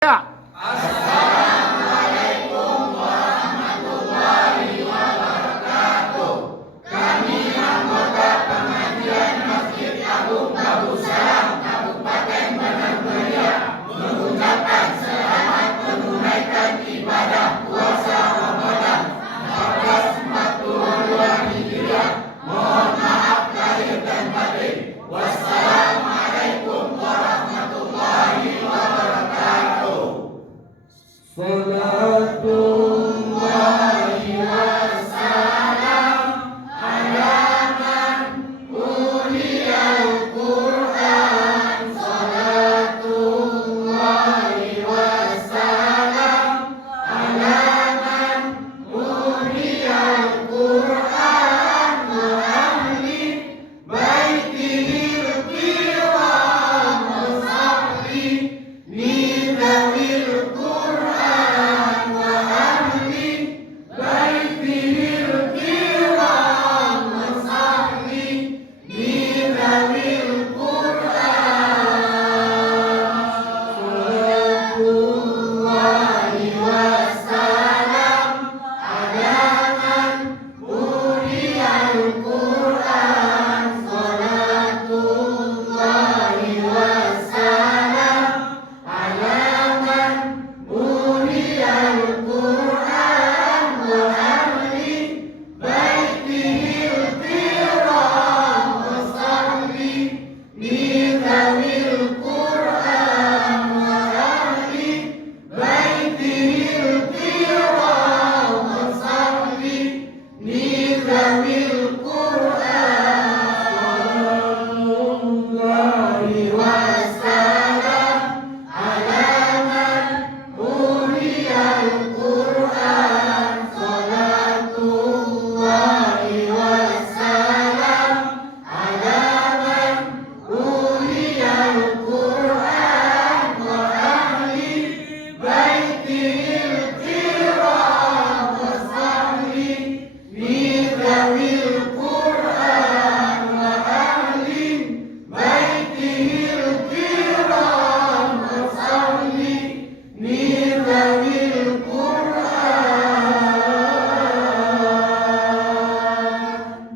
Ya. Assalamualaikum warahmatullahi wabarakatuh. Kami anggota pengajian Masjid Agung Darussalam Kabupaten Bandar Jaya mengucapkan selamat menunaikan ibadah puasa Ramadan 1442 Hijriah. Mohon maaf lahir dan batin. Wassalamualaikum warahmatullahi wabarakatuh.